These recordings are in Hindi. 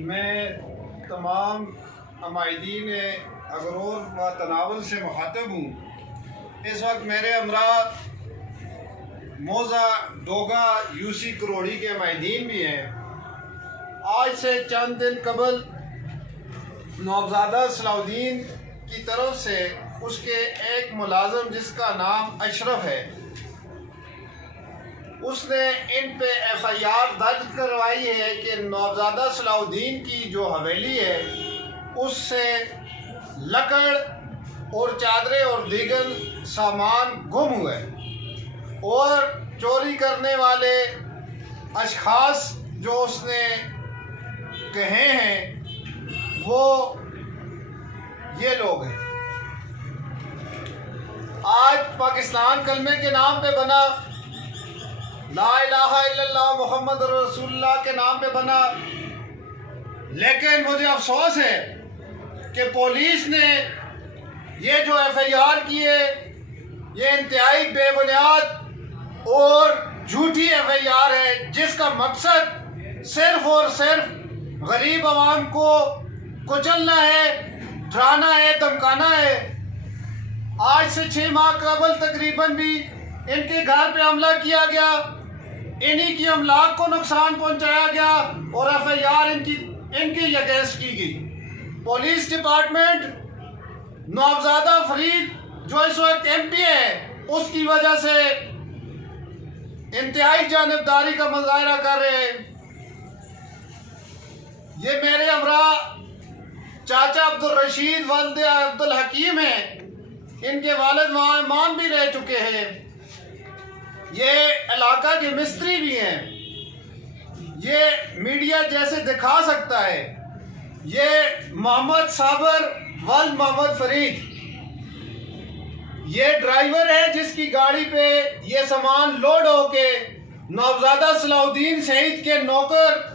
मैं तमाम अमायदीन अगरोर व तनावल से मुखातब हूँ। इस वक्त मेरे हमरा मोज़ा डोगा यूसी करोड़ी के अमायदीन भी हैं। आज से चंद दिन कबल नौबज़ादा सलाउद्दीन की तरफ से उसके एक मुलाज़म जिसका नाम अशरफ है, उसने इन पे FIR दर्ज करवाई है कि नौबज़ादा सलाउद्दीन की जो हवेली है उससे लकड़ और चादरें और दीगर सामान गुम हुए और चोरी करने वाले अशख़ास जो उसने कहे हैं वो ये लोग हैं। आज पाकिस्तान कलमे के नाम पे बना, ला इलाहा इल्लल्लाह मुहम्मद रसूलुल्लाह के नाम पे बना, लेकिन मुझे अफसोस है कि पुलिस ने ये जो FIR किए ये इंतहाई बेबुनियाद और झूठी FIR है, जिसका मकसद सिर्फ और सिर्फ गरीब आवाम को कुचलना है, डराना है, धमकाना है। आज से 6 माह कबल तकरीबन भी इनके घर पे हमला किया गया, इन्हीं की अमलाक को नुकसान पहुंचाया गया और FIR इनकी अगेंस्ट की गई। पुलिस डिपार्टमेंट नौबज़ादा फरीद जो इस वक्त MP है उसकी वजह से इंतहाई जानिबदारी का मुजाहरा कर रहे हैं। ये मेरे हमरा चाचा अब्दुल रशीद वल्द अब्दुल हकीम हैं, इनके वालिद वहाँ इमाम भी रह चुके हैं, ये इलाका के मिस्त्री भी हैं। ये मीडिया जैसे दिखा सकता है, ये मोहम्मद साबर वल्द मोहम्मद फरीद ये ड्राइवर है जिसकी गाड़ी पे ये सामान लोड होके नौबज़ादा सलाउद्दीन शहीद के नौकर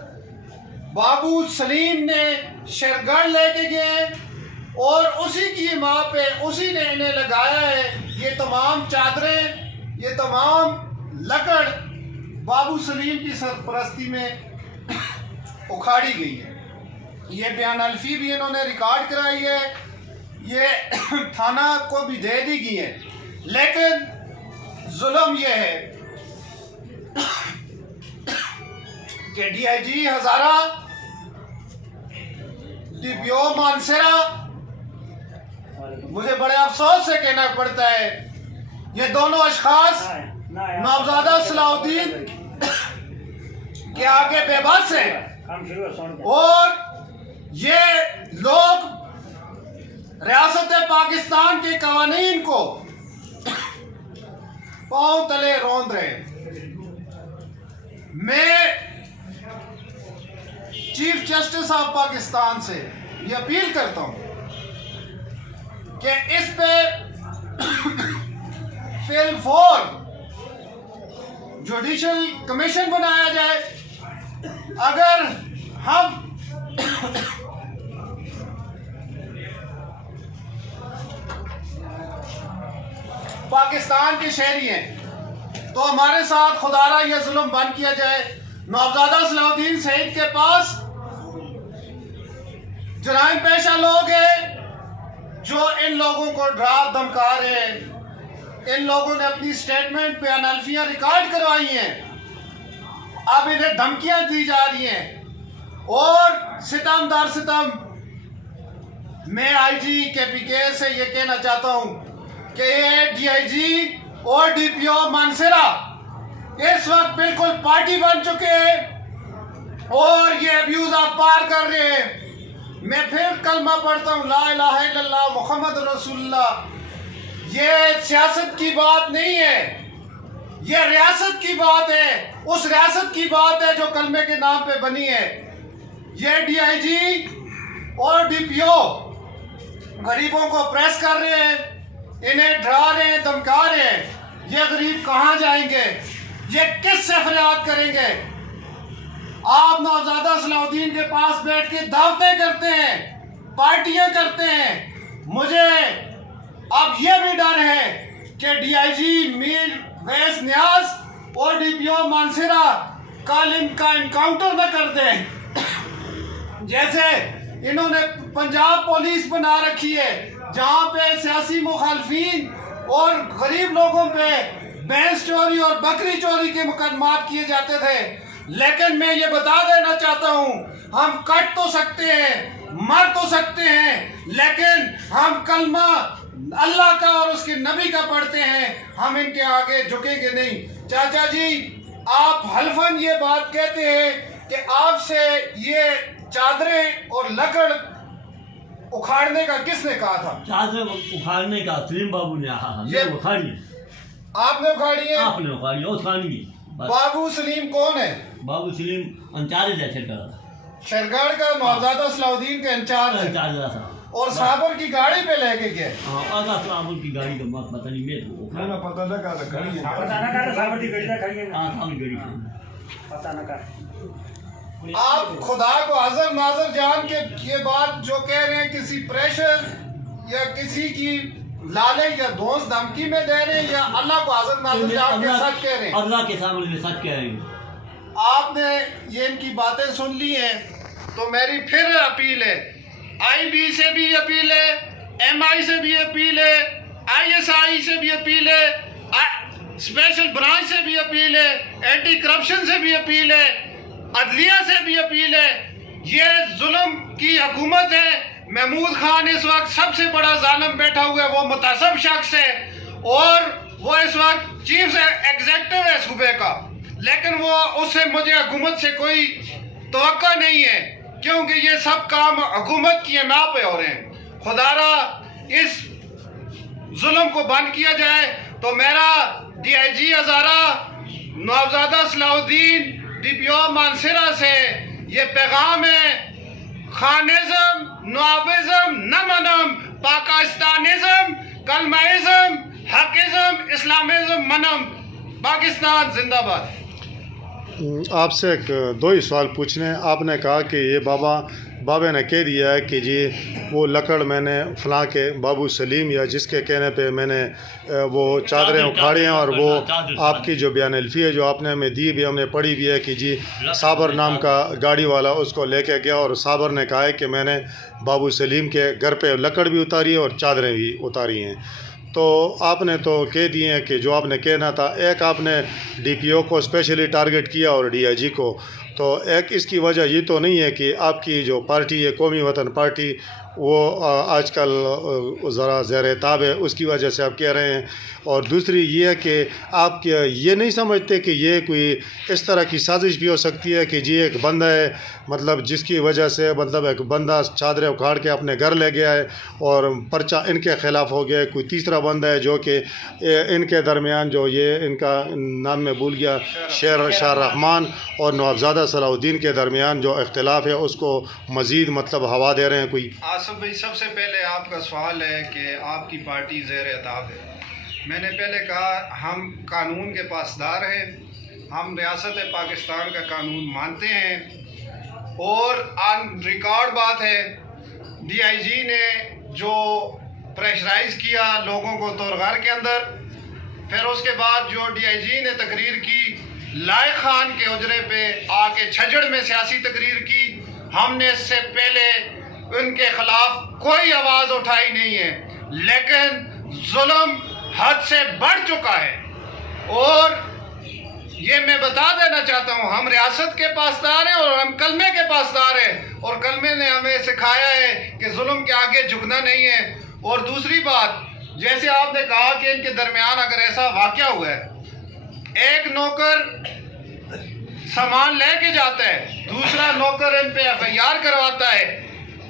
बाबू सलीम ने शेरगढ़ लेके गए और उसी की माँ पे उसी ने इन्हें लगाया है। ये तमाम चादरें, ये तमाम लकड़ बाबू सलीम की सरपरस्ती में उखाड़ी गई है। ये बयान अल्फी भी इन्होंने रिकॉर्ड कराई है, ये थाना को भी दे दी गई है, लेकिन जुल्म ये है कि DIG हज़ारा, DPO मानसरा, मुझे बड़े अफसोस से कहना पड़ता है ये दोनों अशखास नौबज़ादा सलाउद्दीन के आगे बेबस हैं और ये लोग रियासत पाकिस्तान के कवानीन को पांव तले रौंद रहे हैं। मैं चीफ जस्टिस ऑफ पाकिस्तान से ये अपील करता हूं कि इस पे फिल-4 जुडिशल कमीशन बनाया जाए। अगर हम पाकिस्तान के शहरी हैं तो हमारे साथ खुदारा यह जुल्म बंद किया जाए। नौबज़ादा सलाउद्दीन शहीद के पास जराइम पेशा लोग हैं जो इन लोगों को डरा धमका रहे हैं। इन लोगों ने अपनी स्टेटमेंट पे अनल्फियां रिकॉर्ड करवाई हैं, अब इन्हें धमकियां दी जा रही हैं और सितम दर सितम। मैं IG KPK से ये कहना चाहता हूं कि ये DIG और DPO मानसरा इस वक्त बिल्कुल पार्टी बन चुके हैं और ये अब्यूज आप पार कर रहे हैं। मैं फिर कलमा पढ़ता हूँ, ला इलाहा इल्लल्लाह मुहम्मद रसूलुल्लाह। ये सियासत की बात नहीं है, ये रियासत की बात है, उस रियासत की बात है जो कलमे के नाम पे बनी है। ये DIG और DPO गरीबों को प्रेस कर रहे हैं, इन्हें डरा रहे हैं, धमका रहे हैं। ये गरीब कहाँ जाएंगे, ये किससे फरियाद करेंगे? आप नौबज़ादा सलाउद्दीन के पास बैठ के दावतें करते हैं, पार्टियां करते हैं। मुझे अब यह भी डर है कि DIG मीर वैस न्याज और DPO मानसरा कल इनका इनकाउंटर न कर दें। जैसे इन्होंने पंजाब पुलिस बना रखी है जहाँ पे सियासी मुखालफिन और गरीब लोगों पे भैंस चोरी और बकरी चोरी के मुकदमात किए जाते थे। लेकिन मैं ये बता देना चाहता हूँ, हम कट तो सकते हैं, मर तो सकते हैं, लेकिन हम कलमा अल्लाह का और उसके नबी का पढ़ते हैं, हम इनके आगे झुकेंगे नहीं। चाचा जी, आप हल्फन ये बात कहते हैं कि आपसे ये चादरें और लकड़ उखाड़ने का किसने कहा था? चादर उखाड़ने का सलीम बाबू ने कहा, ये उखाड़ी। आपने उखाड़ी है? आपने उखाड़ी और उखाड़ी। बाबू सलीम कौन है? बाबू सलीम इंचार्ज है शेरगढ़ का, नौज़ादा सलाउद्दीन का इंचार्ज था और साबर की गाड़ी पे लेके गए। साबर की गाड़ी का मत पता नहीं, मैं तो पता ना कर खड़ी है, पता ना कर साबर की गाड़ी ना खड़ी है। हां साबर गाड़ी पता ना कर। आप खुदा को हाजिर नाजर जान के ये बात जो कह रहे हैं किसी प्रेशर या किसी की लाले या दोस्त धमकी में दे रहे हैं या अल्लाह को हाजिर नाजर जान के सच कह रहे हैं? अल्लाह के सामने सच कह रहे हैं। आपने ये इनकी बातें सुन ली हैं, तो मेरी फिर अपील है, IB से भी अपील है, MI से भी अपील है, ISI से भी अपील है, स्पेशल ब्रांच से भी अपील है, एंटी करप्शन से भी अपील है, अदलिया से भी अपील है। ये जुल्म की हुकूमत है। महमूद खान इस वक्त सबसे बड़ा जालिम बैठा हुआ है, वो मुतासब शख्स है और वो इस वक्त चीफ एग्जीक्यूटिव है सूबे का, लेकिन वो उससे मुझे हुकूमत से कोई तवक्को नहीं है, क्योंकि ये सब काम हुकूमत की हिमा पे हो रहे हैं। खुदारा इस जुल्म को बंद किया जाए। तो मेरा DIG हज़ारा नौज़ादा सलाउद्दीन DPO मानसरा से ये पैगाम है, खानिज़म, नवाबिज़म, नमनम, पाकिस्तानिज़म, कलमाइज़म, हक़िज़म, इस्लामिज़म, मनम। पाकिस्तान जिंदाबाद। आपसे दो ही सवाल पूछने हैं। आपने कहा कि ये बाबे ने कह दिया है कि जी वो लकड़ मैंने फलां के बाबू सलीम या जिसके कहने पे मैंने वो चादरें उखाड़ी हैं, और वो आपकी जो बयान अल्फी है जो आपने हमें दी भी, हमने पढ़ी भी है कि जी साबर नाम का गाड़ी वाला उसको लेके गया और साबर ने कहा है कि मैंने बाबू सलीम के घर पे लकड़ भी उतारी है और चादरें भी उतारी हैं। तो आपने तो कह दिए हैं कि जो आपने कहना था, एक आपने DPO को स्पेशली टारगेट किया और DIG को, तो एक इसकी वजह ये तो नहीं है कि आपकी जो पार्टी है कौमी वतन पार्टी वो आजकल ज़रा ज़ेर ताब है, उसकी वजह से आप कह रहे हैं? और दूसरी ये है कि आप ये नहीं समझते कि ये कोई इस तरह की साजिश भी हो सकती है कि जी एक बंदा है, मतलब जिसकी वजह से मतलब एक बंदा चादरें उखाड़ के अपने घर ले गया है और पर्चा इनके ख़िलाफ़ हो गया है, कोई तीसरा बंदा है जो कि इनके दरमियान जो ये इनका नाम में भूल गया, शेर शाह रहमान और नवाबज़ादा सलाउद्दीन के दरमियान जो इख्तिलाफ़ है उसको मज़ीद मतलब हवा दे रहे हैं कोई? आसिफ भाई, सबसे पहले आपका सवाल है कि आपकी पार्टी ज़ेर ताब है। मैंने पहले कहा हम कानून के पासदार हैं, हम रियासत पाकिस्तान का कानून मानते हैं और ऑन रिकॉर्ड बात है DIG ने जो प्रेशराइज़ किया लोगों को तोरगार के अंदर, फिर उसके बाद जो DIG ने तकरीर की लायक खान के उजरे पे आके छजड़ में सियासी तकरीर की, हमने इससे पहले उनके खिलाफ कोई आवाज़ उठाई नहीं है, लेकिन जुल्म हद से बढ़ चुका है। और ये मैं बता देना चाहता हूँ, हम रियासत के पासदार हैं और हम कलमे के पासदार हैं, और कलमे ने हमें सिखाया है कि जुल्म के आगे झुकना नहीं है। और दूसरी बात, जैसे आपने कहा कि इनके दरमियान अगर ऐसा वाक़या हुआ है, एक नौकर सामान लेके जाता है, दूसरा नौकर इन पे FIR करवाता है,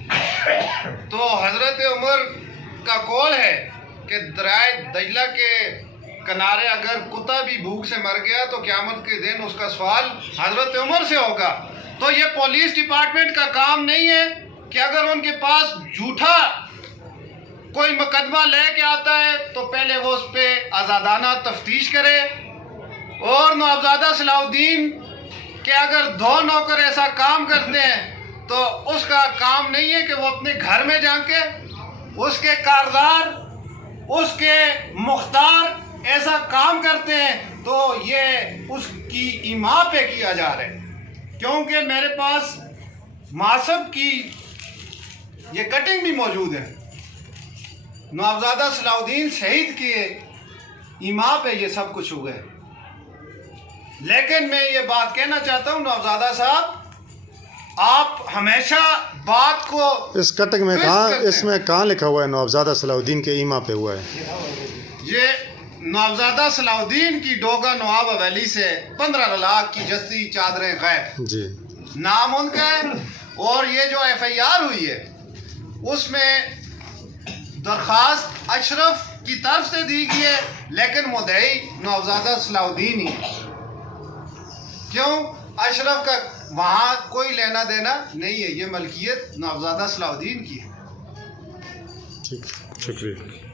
तो हज़रत उमर का कौल है कि दरियाए दजला के किनारे अगर कुत्ता भी भूख से मर गया तो क़यामत के दिन उसका सवाल हज़रत उमर से होगा। तो ये पुलिस डिपार्टमेंट का काम नहीं है कि अगर उनके पास झूठा कोई मुकदमा लेके आता है तो पहले वो उस पर आज़ादाना तफ्तीश करे। और नवाबज़ादा सलाउद्दीन के अगर दो नौकर ऐसा काम करते हैं तो उसका काम नहीं है कि वो अपने घर में जाके उसके कारदार, उसके मुख्तार ऐसा काम करते हैं, तो ये उसकी इमा पे किया जा रहा है। क्योंकि मेरे पास मासब की ये कटिंग भी मौजूद है। नवाबजादा सलाउद्दीन शहीद के इमाम पे ये सब कुछ हुआ है। लेकिन मैं ये बात कहना चाहता हूँ नवाबजादा साहब, आप हमेशा बात को इस कटक में twist कहाँ, करते हैं। इसमें कहाँ लिखा हुआ है नवाबजादा सलाउद्दीन के ईमा पे हुआ है? ये नवाबजादा सलाउद्दीन की डोगा नवाब हवेली से 15 लाख की जस्ती चादरें गैब, जी। नाम उनका है। और ये जो FIR हुई है उसमें दरख्वास्त अशरफ की तरफ से दी गई है, लेकिन मुद्दई नवाबजादा सलाउद्दीन ही है। क्यों? अशरफ का वहाँ कोई लेना देना नहीं है, ये मलकियत नवाबजादा सलाउद्दीन की है। ठीक, शुक्रिया।